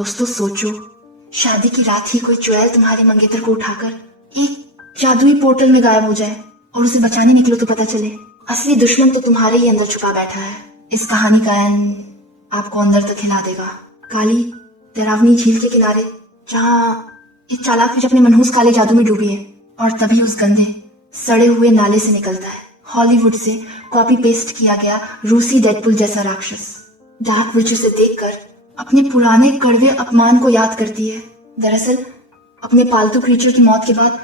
दोस्तों सोचो, शादी की रात ही कोई चुड़ैल तुम्हारे मंगेतर को उठाकर एक जादुई पोर्टल में गायब हो जाए और उसे बचाने निकलो तो पता चले असली दुश्मन तो तुम्हारे ही अंदर छुपा बैठा है। इस कहानी का एंड आपको अंदर तक हिला देगा। काली डरावनी झील के किनारे जहाँ एक चालाक फिश अपने मनहूस काले जादू में डूबी है और तभी उस गंदे सड़े हुए नाले से निकलता है हॉलीवुड से कॉपी पेस्ट किया गया रूसी डेडपुल जैसा राक्षस। डार्क विच उसे देखकर अपने पुराने कड़वे अपमान को याद करती है। दरअसल अपने पालतू क्रीचर की मौत के बाद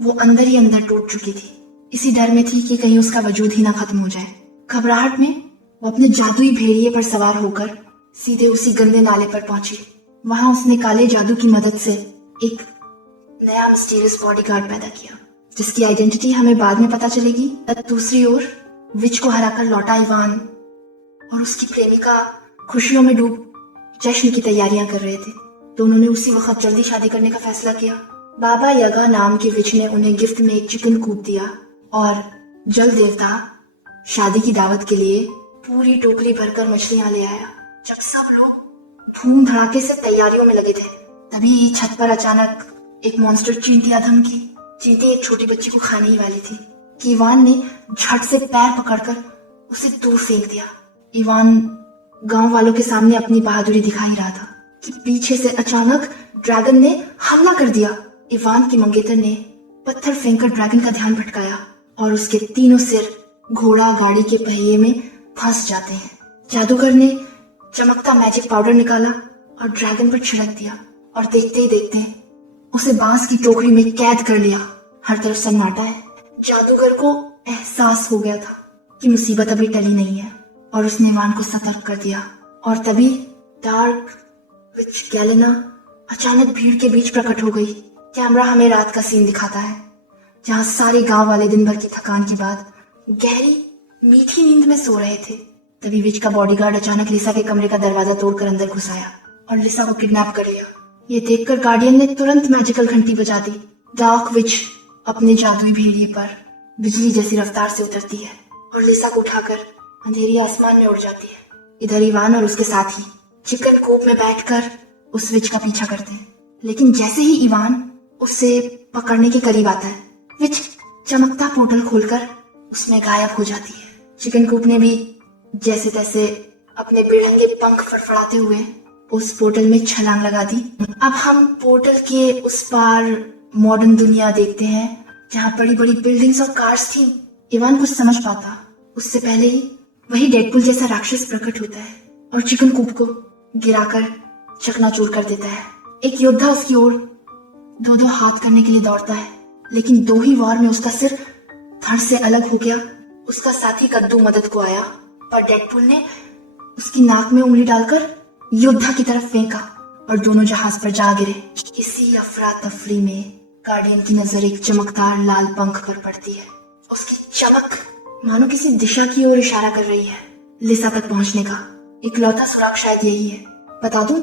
वो अंदर ही अंदर टूट चुकी थी। इसी डर में थी कि कहीं उसका वजूद ही ना खत्म हो जाए। घबराहट में वो अपने जादुई भेड़िए पर सवार होकर सीधे उसी गंदे नाले पर पहुंची। वहां उसने काले जादू की मदद से एक नया मिस्टीरियस बॉडीगार्ड पैदा किया जिसकी आइडेंटिटी हमें बाद में पता चलेगी। दूसरी ओर विच को हराकर लौटा इवान और उसकी प्रेमिका खुशियों में डूब जश्न की तैयारियां कर रहे थे। दोनों ने उसी वक्त जल्दी शादी करने का फैसला किया। बाबा यगा नाम के विच ने उन्हें गिफ्ट में एक चिकन कूप दिया और जल देवता शादी की दावत के लिए पूरी टोकरी भरकर मछलियां ले आया। जब सब लोग धूम धड़ाके से तैयारियों में लगे थे तभी छत पर अचानक एक मॉन्स्टर चींटी अधम की चींटी एक छोटी बच्ची को खाने ही वाली थी कि इवान ने झट से पैर पकड़कर उसे दूर फेंक दिया। इवान गांव वालों के सामने अपनी बहादुरी दिखा ही रहा था कि पीछे से अचानक ड्रैगन ने हमला कर दिया। इवान की मंगेतर ने पत्थर फेंककर ड्रैगन का ध्यान भटकाया और उसके तीनों सिर घोड़ा गाड़ी के पहिए में फंस जाते हैं। जादूगर ने चमकता मैजिक पाउडर निकाला और ड्रैगन पर छिड़क दिया और देखते ही देखते उसे बांस की टोकरी में कैद कर लिया। हर तरफ सन्नाटा है। जादूगर को एहसास हो गया था कि मुसीबत अभी टली नहीं है और उसने इवान को सतर्क कर दिया। और तभी डार्क विच गैलेना अचानक भीड़ के बीच प्रकट हो गई। कैमरा हमें रात का सीन दिखाता है जहां सारे गांव वाले दिन भर की थकान के बाद गहरी मीठी नींद में सो रहे थे। तभी विच का बॉडीगार्ड अचानक लिसा के कमरे का दरवाजा तोड़कर अंदर घुस आया और लिसा को किडनैप कर लिया। ये देखकर गार्डियन ने तुरंत मैजिकल घंटी बजा दी। डार्क विच अपने जादुई भेड़िए पर बिजली जैसी रफ्तार से उतरती है और लिसा को उठाकर अंधेरी आसमान में उड़ जाती है। इधर इवान और उसके साथी चिकन कूप में बैठकर उस विच का पीछा करते हैं। लेकिन जैसे ही इवान उसे पकड़ने के करीब आता है विच चमकता पोर्टल खोलकर उसमें गायब हो जाती है। चिकन कूप ने भी जैसे तैसे अपने बेढंगे पंख फड़फड़ाते हुए उस पोर्टल में छलांग लगा दी। अब हम पोर्टल के उस पार मॉडर्न दुनिया देखते हैं जहाँ बड़ी बड़ी बिल्डिंग्स और कार्स थी। इवान कुछ समझ पाता उससे पहले ही वही डेडपुल जैसा राक्षस प्रकट होता है और चिकन कूप को गिराकर चकनाचूर कर देता है। एक योद्धा उसकी ओर दो दो हाथ करने के लिए दौड़ता है लेकिन दो ही वार में उसका सिर धड़ से अलग हो गया। उसका साथी कद्दू मदद को आया पर डेडपुल ने उसकी नाक में उंगली डालकर योद्धा की तरफ फेंका और दोनों जहाज पर जा गिरे। इसी अफरा तफरी में गार्डियन की नजर एक चमकदार लाल पंख पर पड़ती है। उसकी चमक मानो किसी दिशा की ओर इशारा कर रही है। लिसा तक पहुंचने का इकलौता सुराग शायद यही है। बता दूं,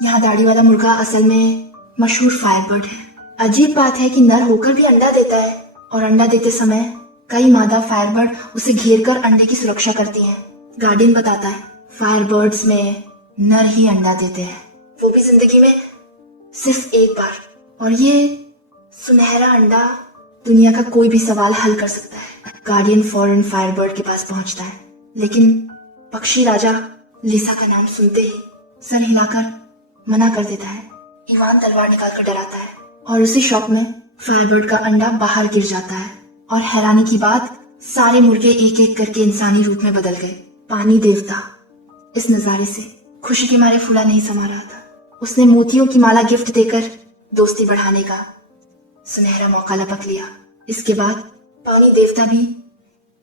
यहाँ दाढ़ी वाला मुर्गा असल में मशहूर फायरबर्ड है। अजीब बात है कि नर होकर भी अंडा देता है और अंडा देते समय कई मादा फायरबर्ड उसे घेर कर अंडे की सुरक्षा करती हैं। गार्डियन बताता है फायरबर्ड्स में नर ही अंडा देते हैं, वो भी जिंदगी में सिर्फ एक बार, और ये सुनहरा अंडा दुनिया का कोई भी सवाल हल कर सकता है। गार्डियन फौरन फायरबर्ड के पास पहुंचता है लेकिन पक्षी राजा लिसा का नाम सुनते ही सर हिलाकर मना कर देता है। इवान तलवार निकालकर डराता है और उसी शॉक में फायरबर्ड का अंडा बाहर गिर जाता है और हैरानी की बात सारे मुर्गे एक एक करके इंसानी रूप में बदल गए। पानी देवता इस नजारे से खुशी के मारे फूला नहीं समा रहा था। उसने मोतियों की माला गिफ्ट देकर दोस्ती बढ़ाने का सुनहरा मौका लपक लिया। इसके बाद पानी देवता भी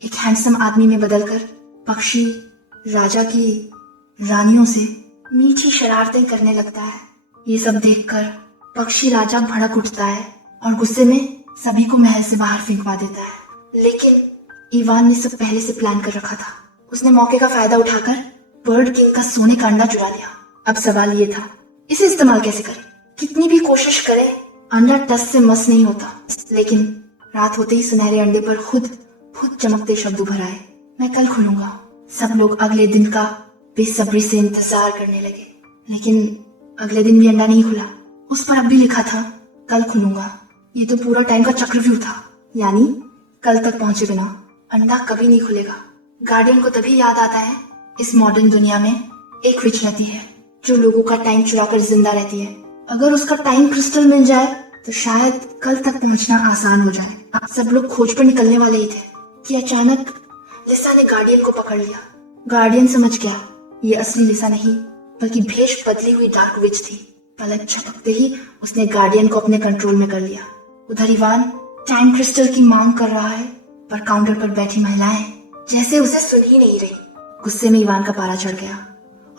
एक हैंडसम आदमी में बदलकर पक्षी राजा की रानियों से मीठी शरारतें करने लगता है। ये सब देखकर पक्षी राजा भड़क उठता है और गुस्से में सभी को महल से बाहर फेंकवा देता है। लेकिन इवान ने सब पहले से प्लान कर रखा था। उसने मौके का फायदा उठाकर बर्ड किंग का सोने का अंडा चुरा लिया। अब सवाल ये था, इसे इस्तेमाल कैसे करें? कितनी भी कोशिश करें अंडा टस से मस नहीं होता। लेकिन रात होते ही सुनहरे अंडे पर खुद चमकते शब्द उभर आए, मैं कल खुलूंगा। सब लोग अगले दिन का बेसब्री से इंतजार करने लगे। लेकिन अगले दिन भी अंडा नहीं खुला। उस पर अब भी लिखा था कल खुलूंगा। ये तो पूरा टाइम का चक्रव्यूह था, यानी कल तक पहुंचे बिना अंडा कभी नहीं खुलेगा। गार्डियन को तभी याद आता है इस मॉडर्न दुनिया में एक विच रहती है जो लोगों का टाइम चुराकर जिंदा रहती है। अगर उसका टाइम क्रिस्टल मिल जाए तो शायद कल तक पहुंचना आसान हो जाए। सब लोग खोज पर निकलने वाले ही थे कि अचानक लिसा ने गार्डियन को पकड़ लिया। गार्डियन समझ गया ये असली लिसा नहीं बल्कि भेष बदली हुई डार्क विच थी। पलक झपकते ही उसने गार्डियन को अपने कंट्रोल में कर लिया। उधर इवान टाइम क्रिस्टल की मांग कर रहा है पर काउंटर पर बैठी महिलाएं जैसे उसे सुन ही नहीं रही। गुस्से में इवान का पारा चढ़ गया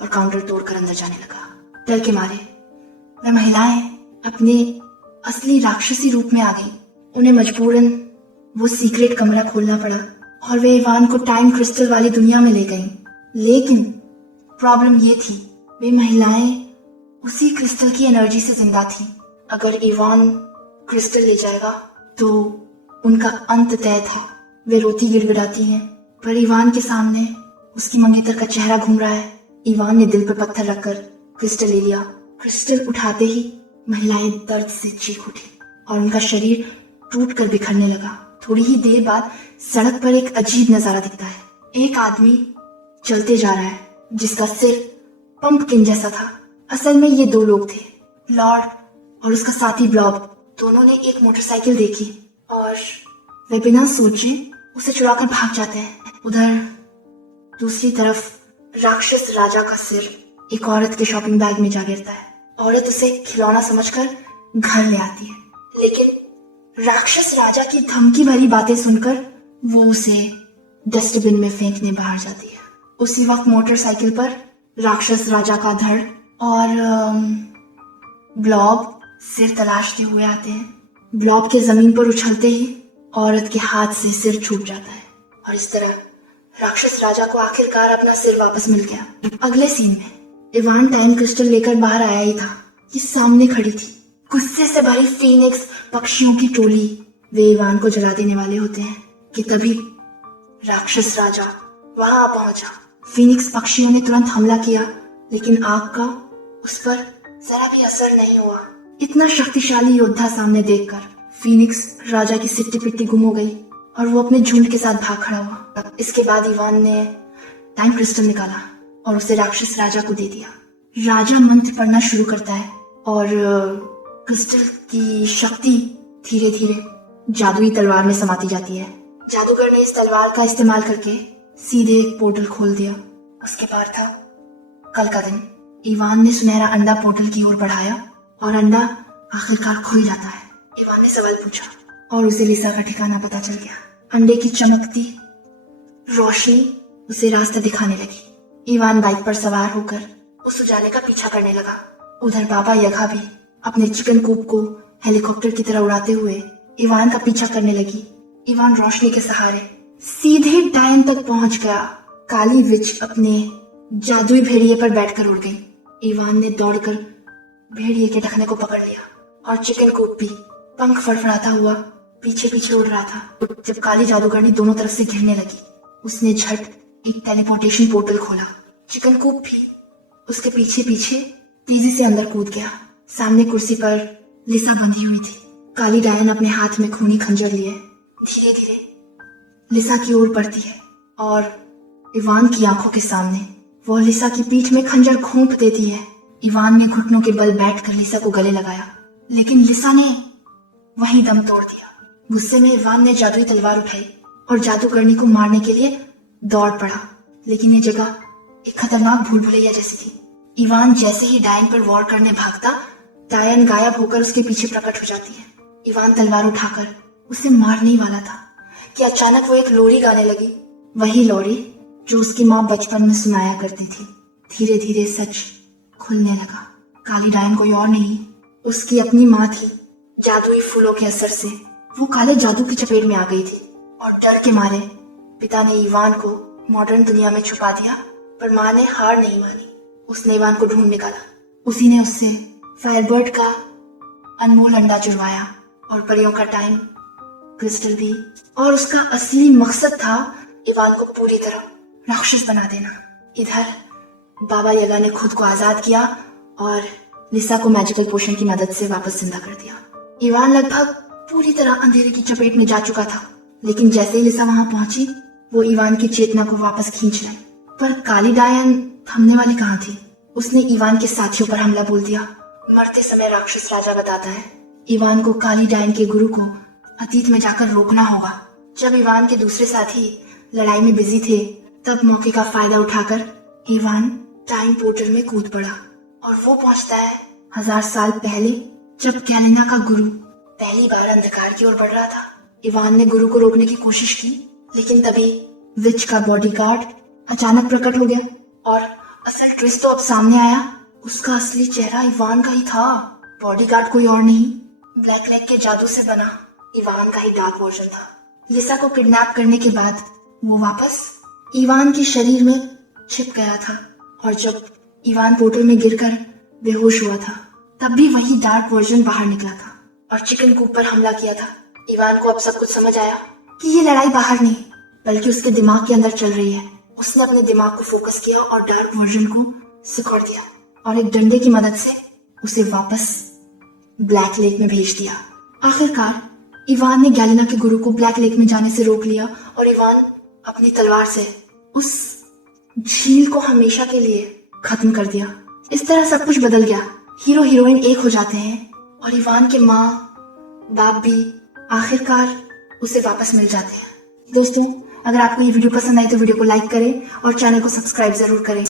और काउंटर तोड़कर अंदर जाने लगा। डर के मारे वह महिलाएं अपने असली राक्षसी रूप में आ गई। उन्हें मजबूरन वो सीक्रेट कमरा खोलना पड़ा और वे इवान को टाइम क्रिस्टल वाली दुनिया में ले गईं। लेकिन प्रॉब्लम ये थी वे महिलाएं उसी क्रिस्टल की एनर्जी से जिंदा थी। अगर इवान क्रिस्टल ले जाएगा तो उनका अंत तय था। वे रोती गिड़गिड़ाती हैं पर इवान के सामने उसकी मंगेतर का चेहरा घूम रहा है। इवान ने दिल पर पत्थर रखकर क्रिस्टल ले लिया। क्रिस्टल उठाते ही महिलाएं दर्द से चीख उठी और उनका शरीर टूटकर बिखरने लगा। थोड़ी ही देर बाद सड़क पर एक अजीब नजारा दिखता है। एक आदमी चलते जा रहा है जिसका सिर पंपकिन जैसा था। असल में ये दो लोग थे, लॉर्ड और उसका साथी ब्लॉब। दोनों ने एक मोटरसाइकिल देखी और वे बिना सोचे उसे चुराकर भाग जाते हैं। उधर दूसरी तरफ राक्षस राजा का सिर एक औरत के शॉपिंग बैग में जा गिरता है। औरत उसे खिलौना समझकर घर ले आती है, लेकिन राक्षस राजा की धमकी भरी बातें सुनकर वो उसे डस्टबिन में फेंकने बाहर जाती है। उसी वक्त मोटरसाइकिल पर राक्षस राजा का धड़ और ब्लॉब सिर तलाशते हुए आते हैं। ब्लॉब के जमीन पर उछलते ही औरत के हाथ से सिर छूट जाता है और इस तरह राक्षस राजा को आखिरकार अपना सिर वापस मिल गया। अगले सीन में इवान टाइम क्रिस्टल लेकर बाहर आया ही था कि सामने खड़ी थी गुस्से से भरी फीनिक्स पक्षियों की टोली। वे इवान को जला देने वाले होते हैं कि तभी राक्षस राजा वहां पहुंचा। फीनिक्स पक्षियों ने तुरंत हमला किया लेकिन आग का उस पर जरा भी असर नहीं हुआ। इतना शक्तिशाली योद्धा सामने देखकर फीनिक्स राजा की सिट्टी पिट्टी गुम हो गई और वो अपने झुंड के साथ भाग खड़ा हुआ। इसके बाद इवान ने टाइम क्रिस्टल निकाला और उसे राक्षस राजा को दे दिया। राजा मंत्र पढ़ना शुरू करता है और क्रिस्टल की शक्ति धीरे धीरे जादुई तलवार में समाती जाती है। जादूगर ने इस तलवार का इस्तेमाल करके सीधे एक पोर्टल खोल दिया। उसके बाद था कल का दिन। इवान ने सुनहरा अंडा पोर्टल की ओर बढ़ाया और अंडा आखिरकार खुल जाता है। इवान ने सवाल पूछा और उसे लिसा का ठिकाना पता चल गया। अंडे की चमकती रोशनी उसे रास्ता दिखाने लगी। इवान बाइक पर सवार होकर उस उजाले का पीछा करने लगा। उधर बाबा यगा भी अपने चिकन कूप को हेलीकॉप्टर की तरह उड़ाते हुए इवान का पीछा करने लगी। इवान रोशनी के सहारे सीधे डायन तक पहुंच गया। काली विच अपने जादुई भेड़िए पर बैठकर उड़ गई। इवान ने दौड़कर भेड़िए के ढकने को पकड़ लिया और चिकन कूप भी पंख फड़फड़ाता हुआ पीछे पीछे उड़ रहा था। जब काली जादूगरनी दोनों तरफ से घिरने लगी उसने झट एक टेलीपोर्टेशन पोर्टल खोला। चिकन कूप भी उसके पीछे पीछे तेजी से अंदर कूद गया। सामने कुर्सी पर लिसा बंधी हुई थी। काली डायन अपने हाथ में खूनी खंजर लिए धीरे धीरे लिसा की ओर बढ़ती है और इवान की आंखों के सामने वो लिसा की पीठ में खंजर घोंप देती है। इवान ने घुटनों के बल बैठकर लिसा को गले लगाया लेकिन लिसा ने वहीं दम तोड़ दिया। गुस्से में इवान ने जादुई तलवार उठाई और जादूगरनी को मारने के लिए दौड़ पड़ा, लेकिन ये जगह एक खतरनाक भूल भुलैया जैसी थी। इवान जैसे ही डायन पर वॉर करने भागता डायन गायब होकर उसके पीछे प्रकट हो जाती है। इवान तलवार उठाकर उसे मारने ही वाला था कि अचानक वो एक लोरी गाने लगी। वही लोरी जो उसकी माँ बचपन में सुनाया करती थी। धीरे धीरे सच खुलने लगा। काली डायन कोई और नहीं उसकी अपनी माँ थी। जादुई फूलों के असर से वो काले जादू की चपेट में आ गई थी और डर के मारे पिता ने इवान को मॉडर्न दुनिया में छुपा दिया, पर माँ ने हार नहीं मानी। उसने इवान को ढूंढ निकाला। उसी ने उससे फायरबर्ड का अनमोल अंडा जुड़वाया और परियों का टाइम क्रिस्टल भी। और उसका असली मकसद था इवान को पूरी तरह राक्षस बना देना। इधर बाबा यगा ने खुद को आजाद किया और लिसा को मैजिकल पोशन की मदद से वापस जिंदा कर दिया। इवान लगभग पूरी तरह अंधेरे की चपेट में जा चुका था, लेकिन जैसे ही लिसा वहां पहुंची वो इवान की चेतना को वापस खींच लाई। पर काली डायन थमने वाली कहाँ थी। उसने इवान के साथियों पर हमला बोल दिया। मरते समय राक्षस राजा बताता है इवान को काली डायन के गुरु को अतीत में जाकर रोकना होगा। जब इवान के दूसरे साथी लड़ाई में बिजी थे तब मौके का फायदा उठाकर इवान टाइम पोर्टल में कूद पड़ा और वो पहुंचता है 1000 साल पहले, जब कैलिना का गुरु पहली बार अंधकार की ओर बढ़ रहा था। इवान ने गुरु को रोकने की कोशिश की, लेकिन तभी विच का बॉडीगार्ड अचानक प्रकट हो गया और असल ट्विस्ट तो अब सामने आया। उसका असली चेहरा इवान का ही था। बॉडीगार्ड कोई और नहीं, ब्लैक लेग के जादू से बना इवान का ही डार्क वर्जन था। लिसा को किडनैप करने के बाद वो वापस इवान के शरीर में छिप गया था और जब इवान पोर्टल में गिरकर बेहोश हुआ था तब भी वही डार्क वर्जन बाहर निकला था और चिकन कूप पर हमला किया था। इवान को अब सब कुछ समझ आया कि ये लड़ाई बाहर नहीं बल्कि उसके दिमाग के अंदर चल रही है। उसने अपने दिमाग को फोकस किया और डार्क वर्जन को सिकुड़ दिया और एक डंडे की मदद से उसे वापस ब्लैक लेक में भेज दिया। आखिरकार इवान ने गैलिना के गुरु को ब्लैक लेक में जाने से रोक लिया और इवान अपनी तलवार से उस झील को हमेशा के लिए खत्म कर दिया। इस तरह सब कुछ बदल गया। हीरो हीरोइन एक हो जाते हैं और इवान के माँ बाप भी आखिरकार उसे वापस मिल जाते हैं। दोस्तों, अगर आपको ये वीडियो पसंद आई तो वीडियो को लाइक करें और चैनल को सब्सक्राइब जरूर करें।